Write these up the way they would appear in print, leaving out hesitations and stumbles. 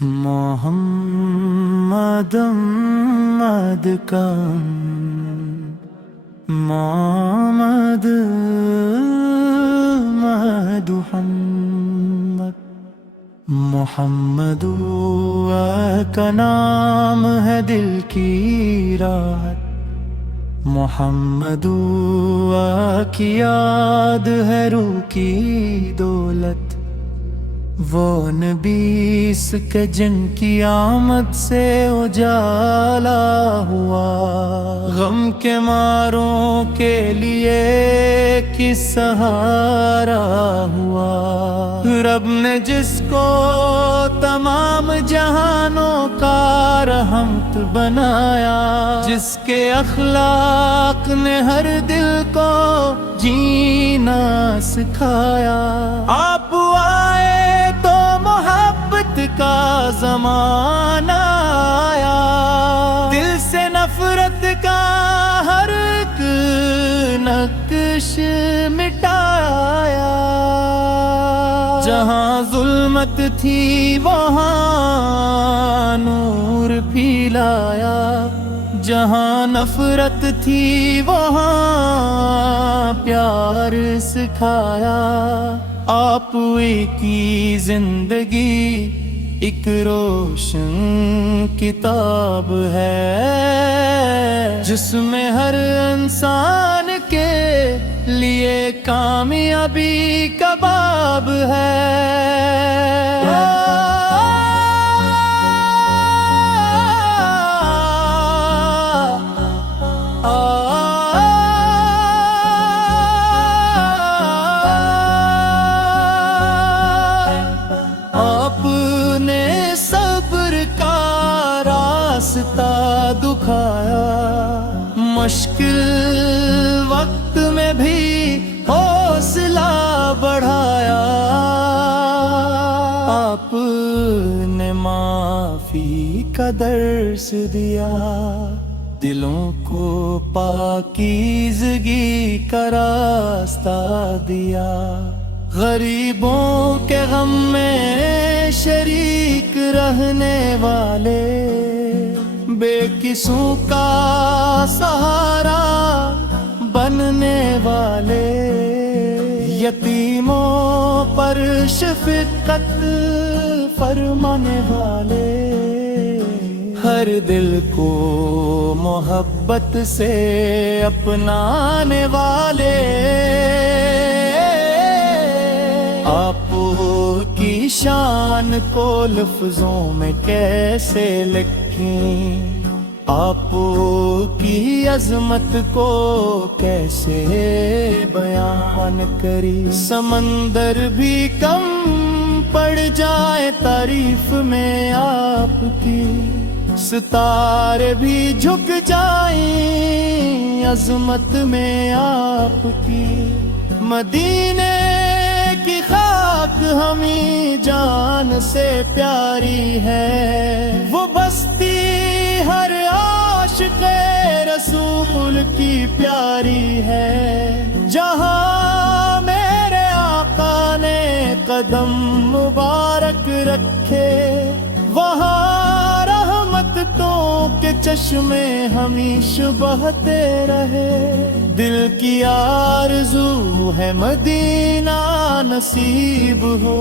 محمد محمد کا محمد محمد محمد کا نام ہے دل کی راحت، محمد کی یاد ہے روح کی دولت، وہ نبیس کے جن کی آمد سے اجالا ہوا، غم کے ماروں کے لیے کس سہارا ہوا، رب نے جس کو تمام جہانوں کا رحمت بنایا، جس کے اخلاق نے ہر دل کو جینا سکھایا، آپ آئے تو محبت کا زمانہ آیا، دل سے نفرت کا ہر ایک نقش مٹایا، جہاں ظلمت تھی وہاں نور پھیلایا، جہاں نفرت تھی وہاں پیار سکھایا، آپ کی زندگی ایک روشن کتاب ہے، جس میں ہر انسان کے لیے کامیابی کا باب ہے۔ دکھایا، مشکل وقت میں بھی حوصلہ بڑھایا، آپ نے معافی کا درس دیا، دلوں کو پاکیزگی کا راستہ دیا، غریبوں کے غم میں شریک رہنے والے، بے قصوں کا سہارا بننے والے، یتیموں پر شفقت فرمانے والے، ہر دل کو محبت سے اپنانے والے، آپ کی شان کو لفظوں میں کیسے لکھیں، آپ کی عظمت کو کیسے بیان کری، سمندر بھی کم پڑ جائے تعریف میں آپ کی، ستارے بھی جھک جائیں عظمت میں آپ کی، مدینے کی خاک ہمیں جان سے پیاری ہے، وہ بستی ہر عاشق رسول کی پیاری ہے، جہاں میرے آقا نے قدم مبارک رکھے، وہاں رحمتوں کے چشمے ہمیشہ بہتے رہے، دل کی آرزو ہے مدینہ نصیب ہو،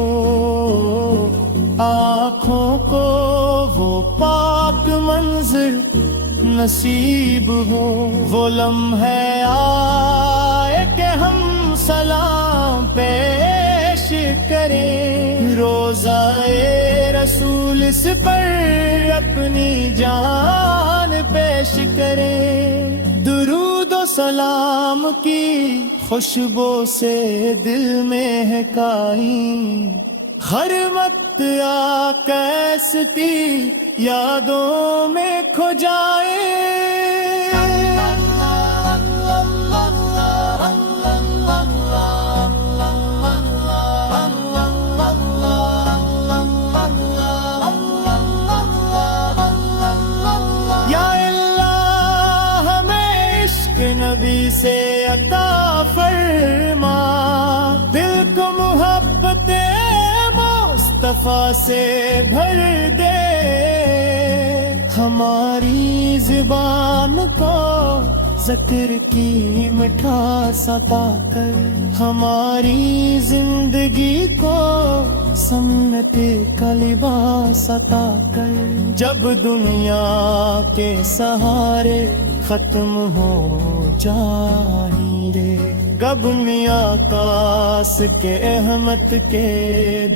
آنکھوں کو وہ پاک منظر نصیب ہو، وہ لمحے آئے کہ ہم سلام پیش کریں، روضہ رسول اس پر اپنی جان پیش کریں، درود و سلام کی خوشبو سے دل میں ہے قائم، ہر وقت آکیستی یادوں میں کھو جائے، یا اللہ ہمیں عشق نبی سے عطا فرما، دل کو محبت وفا سے بھر دے، ہماری زبان کو ذکر کی مٹھاس عطا کر، ہماری زندگی کو سنت کا لباس عطا کر۔ جب دنیا کے سہارے ختم ہو جائیں گے، کب میاں کاس کے احمد کے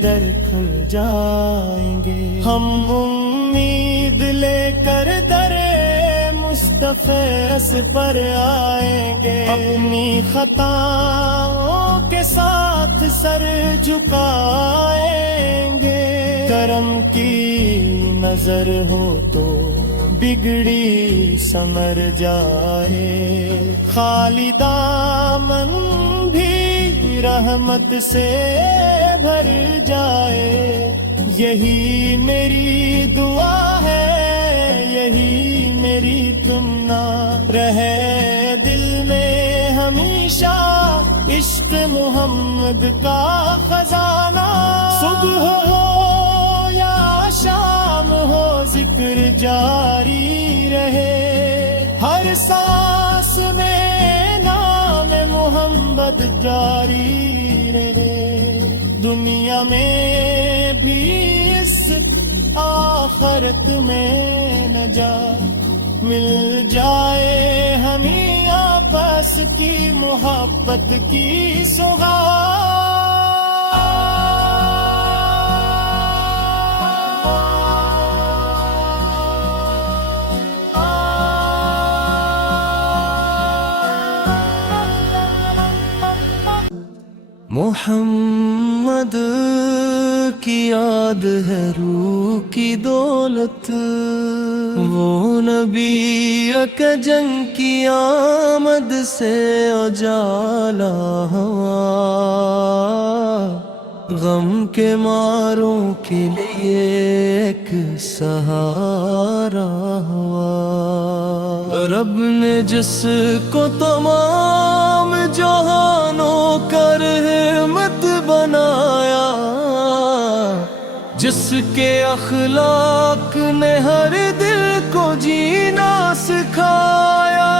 در کھل جائیں گے، ہم امید لے کر در مصطفی پر آئیں گے، اپنی خطاؤں کے ساتھ سر جھکائیں گے، کرم کی نظر ہو تو بگڑی سمر جائے، خالی دامن بھی رحمت سے بھر جائے، یہی میری دعا ہے، یہی میری تمنا رہے دل میں ہمیشہ، عشق محمد کا خزانہ، صبح ہو یا شام ہو ذکر جاری رہے، ہر سانس میں نام محمد جاری رہے، دنیا میں بھی عزت آخرت میں نجات مل جائے، ہمیں آپس کی محبت کی سوغات۔ محمد کی یاد ہے روح کی دولت، وہ نبی کہ جنگ کی آمد سے اجالا ہوا، غم کے ماروں کے لیے ایک سہارا ہوا، رب نے جس کو تمام جہانوں کا رحمت بنایا، جس کے اخلاق نے ہر دل کو جینا سکھایا،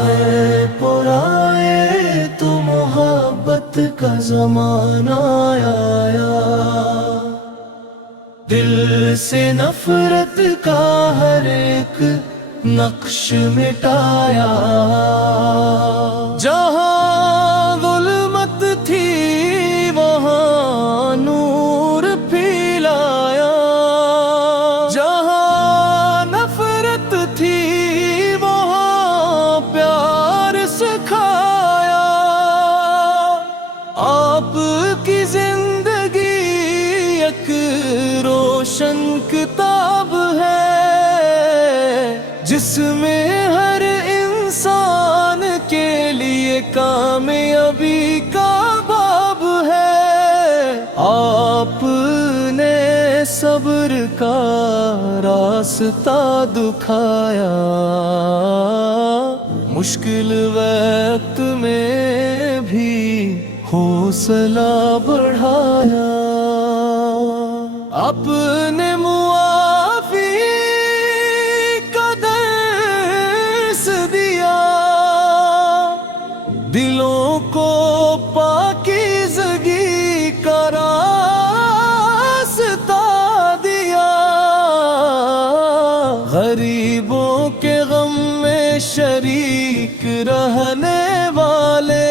اے پرائے تو محبت کا زمانہ آیا، دل سے نفرت کا ہر ایک نقش مٹایا، جہاں ظلمت تھی وہاں نور پھیلایا، جہاں نفرت تھی وہاں پیار سکھایا، آپ کی زندگی ایک روشن کتاب ہے، جس میں ہر انسان کے لیے کامیابی کا باب ہے، آپ نے صبر کا راستہ دکھایا، مشکل وقت میں بھی حوصلہ بڑھایا، اپنے معافی دلوں کو پاکیزگی کا راستہ دیا، غریبوں کے غم میں شریک رہنے والے،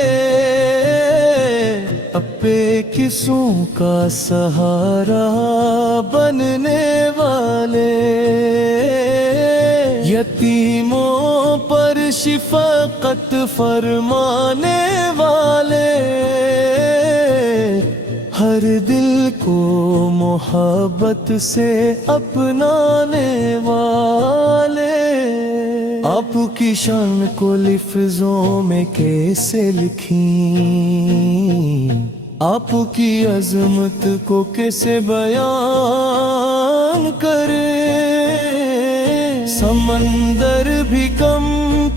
اپنے کسوں کا سہارا بننے والے، یتیموں پر شفقت فرمانے والے، ہر دل کو محبت سے اپنانے والے، آپ کی شان کو لفظوں میں کیسے لکھیں، آپ کی عظمت کو کیسے بیان کریں، سمندر بھی کم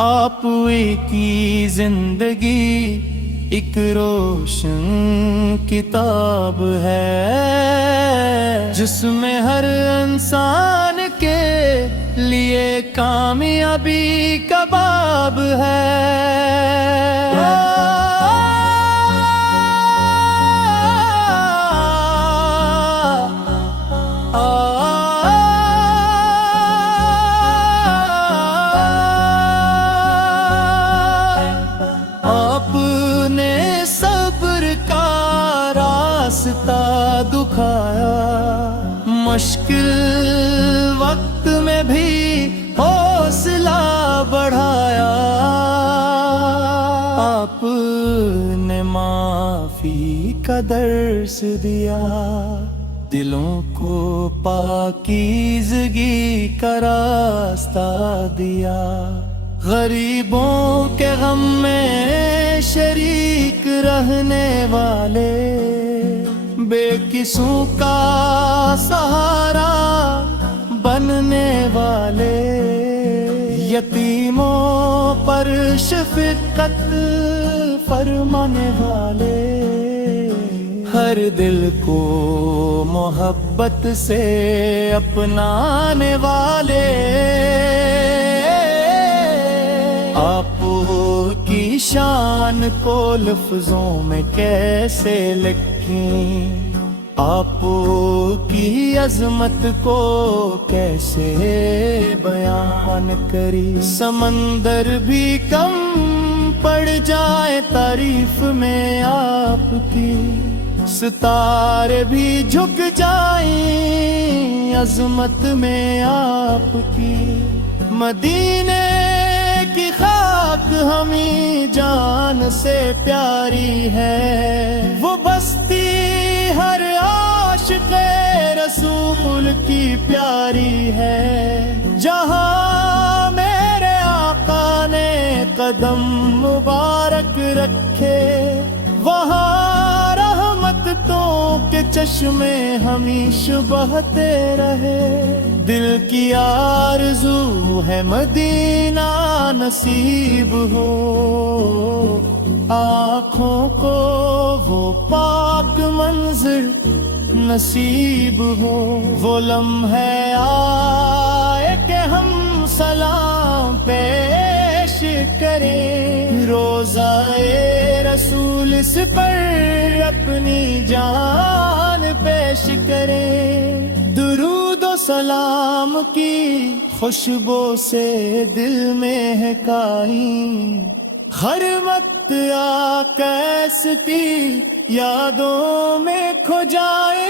آپ کی زندگی ایک روشن کتاب ہے، جس میں ہر انسان کے لیے کامیابی کا باب ہے۔ راستہ دکھایا، مشکل وقت میں بھی حوصلہ بڑھایا، آپ نے معافی کا درس دیا، دلوں کو پاکیزگی کا راستہ دیا، غریبوں کے غم میں شریک رہنے والے، بے قصوں کا سہارا بننے والے، یتیموں پر شفقت فرمانے والے، ہر دل کو محبت سے اپنانے والے، آپ کی شان کو لفظوں میں کیسے لکھیں، آپ کی عظمت کو کیسے بیان کری، سمندر بھی کم پڑ جائے تعریف میں آپ کی، ستارے بھی جھک جائیں عظمت میں آپ کی، مدینے کی خاک ہمیں جان سے پیاری ہے، وہ بستی ہر عاشق رسول کی پیاری ہے، جہاں میرے آقا نے قدم مبارک رکھے، وہاں رحمتوں کے چشمے ہمیشہ بہتے رہے، دل کی آرزو ہے مدینہ نصیب ہو، آنکھوں کو وہ پاک منظر نصیب ہو، وہ لمحے آئے کہ ہم سلام پیش کریں، روضہ رسول اس پر اپنی جان پیش کریں، درود و سلام کی خوشبو سے دل میں ہے قائم، ہر وقت آقیس کی یادوں میں کھو جائے،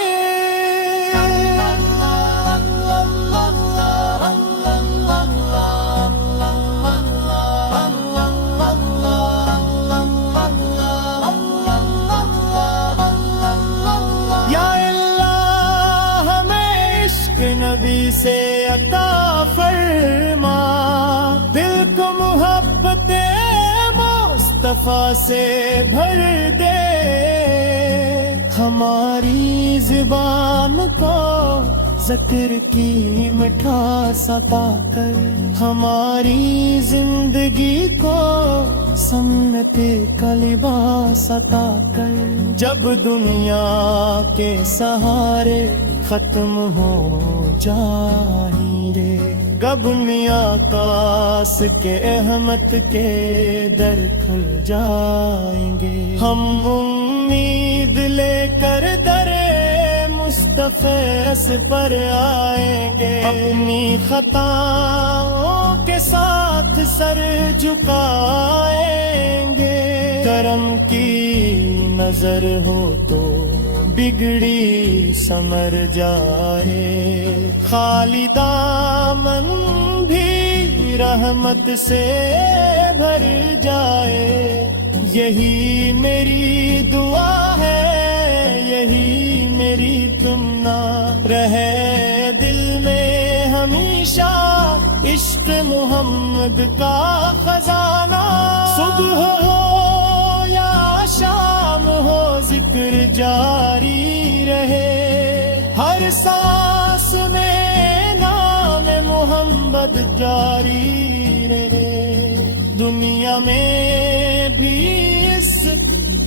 نبی سے عطا فرما، دل کو محبت مصطفیٰ سے بھر دے، ہماری زبان کو ذکر کی مٹھاس عطا کر، ہماری زندگی کو سنت کا لباس عطا کر، جب دنیا کے سہارے ختم ہو جائیں گے، کب میاں کاس کے احمد کے در کھل جائیں گے، ہم امید لے کر در مصطفی پر آئیں گے، اپنی خطاؤں کے ساتھ سر جھکائیں گے، کرم کی نظر ہو تو بگڑی سمر جائے، خالی دامن بھی رحمت سے بھر جائے، یہی میری دعا ہے، یہی میری تمنا رہے دل میں ہمیشہ، عشق محمد کا خزانہ، صبح ہو یا شام ہو ذکر جاری رہے، ہر سانس میں نام محمد جاری رہے۔ ہمیں بھی اس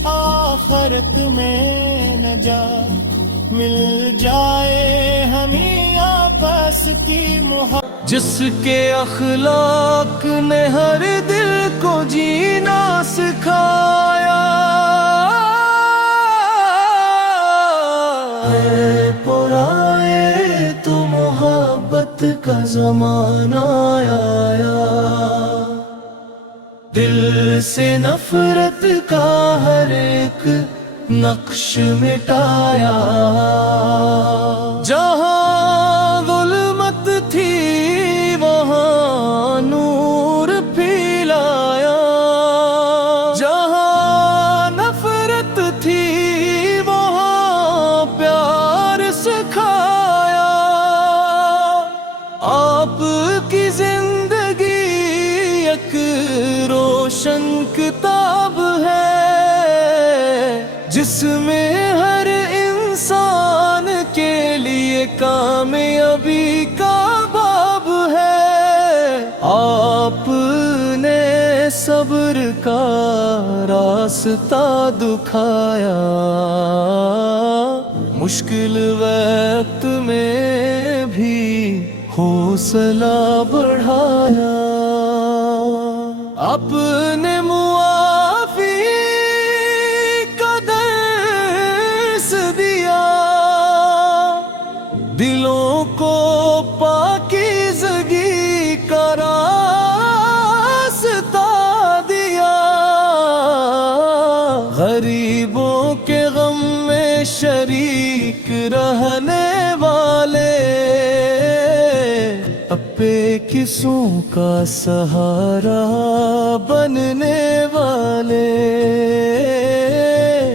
آخرت میں نجات مل جائے، ہمیں آپس کی محبت، جس کے اخلاق نے ہر دل کو جینا سکھایا۔ اے پرائے تو محبت کا زمانہ آیا، دل سے نفرت کا ہر ایک نقش مٹایا۔ جہاں ظلمت تھی وہاں نور پھیلایا، جہاں نفرت تھی وہاں پیار سکھایا۔ آپ کی زندگی ایک روشن کتاب ہے، جس میں ہر انسان کے لیے کامیابی کا باب ہے۔ آپ نے صبر کا راستہ دکھایا، مشکل وقت میں بھی حوصلہ بڑھایا۔ اپنے معافی کا درس دیا، دلوں کو پاکیزگی کا راستہ دیا۔ غریبوں کے غم میں شریک رہنے والے، اپنے کسوں کا سہارا بننے والے،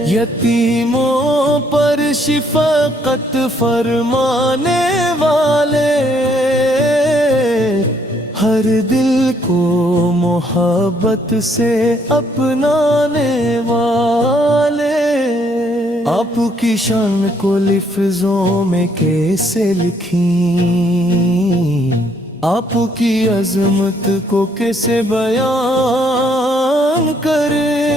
یتیموں پر شفقت فرمانے والے، ہر دل کو محبت سے اپنانے والے۔ آپ کی شان کو لفظوں میں کیسے لکھیں، آپ کی عظمت کو کیسے بیان کریں،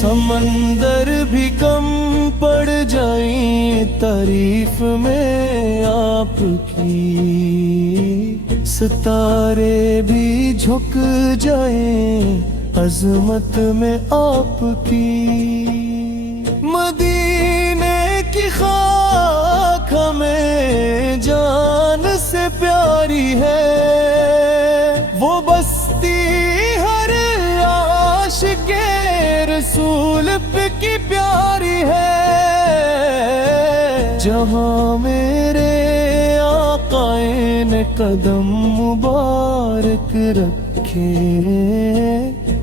سمندر بھی کم پڑ جائیں تعریف میں آپ کی، ستارے بھی جھک جائیں عظمت میں آپ کی۔ مدینے کی خاک ہمیں جان سے پیاری ہے، وہ بستی ہر عاشق رسول کی پیاری ہے، جہاں میرے آقا نے قدم مبارک رکھے،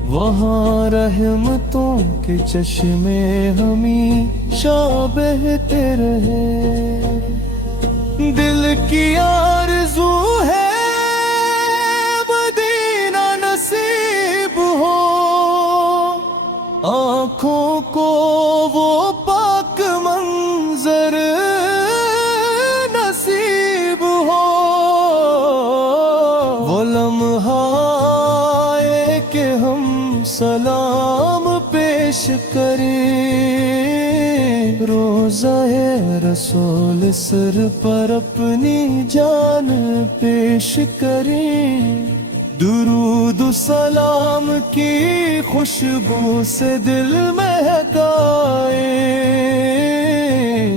وہاں رحمتوں کے چشمے ہمیشہ بہتے رہے۔ دل کی آرزو ہے مدینہ نصیب ہو، آنکھوں کو وہ پاک منظر نصیب ہو، وہ لمحہ آئے کہ ہم سلام پیش کریں، روضہ رسول سر پر اپنی جان پیش کریں، درود و سلام کی خوشبو سے دل مہکائے،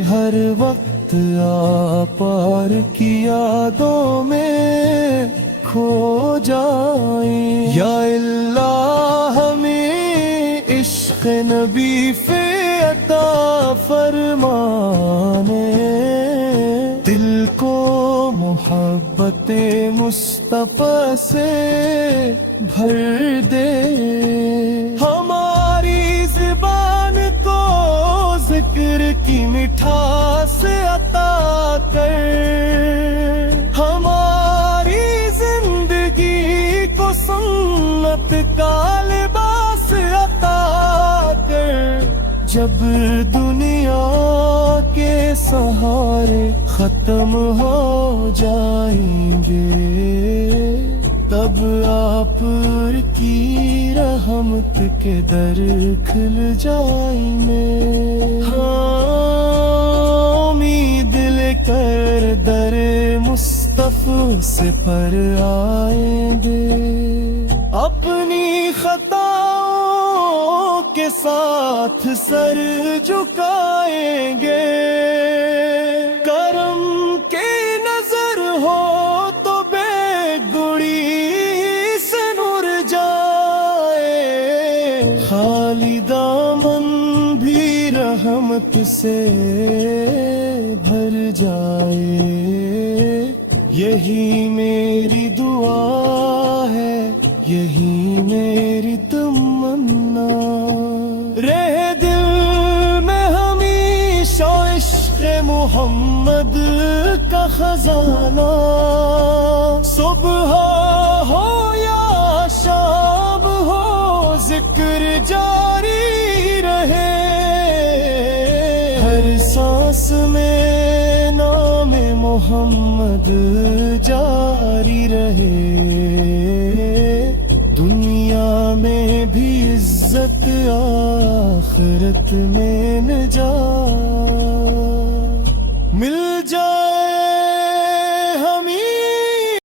ہر وقت آپار کی یادوں میں کھو جائیں۔ یا اللہ ہمیں عشق نبی پہ عطا فرمانے، دل کو محبت مصطفیٰ سے بھر دے، ہماری زبان کو ذکر کی مٹھاس عطا کر، ہماری زندگی کو سنت کا لباس عطا کر، جب دنیا کے سہارے ختم ہو جائیں گے، تب آپ کی رحمت کے در کھل جائیں گے. امید لے کر در مصطفیٰ سے پر آئیں گے. اپنی خطاؤں کے ساتھ سر جھکائیں گے. کرم کی نظر ہو تو بے گڑی سے نور جائے. خالی دامن بھی رحمت سے بھر جائے. یہی میری دعا ہے، یہی میری تمنا. رہے دل میں ہمیشہ عشق محمد کا خزانہ. صبح ہو یا شام ہو ذکر جاری رہے. ہر سانس میں نام محمد جاری رہے. دنیا میں بھی عزت، آخرت میں نجات.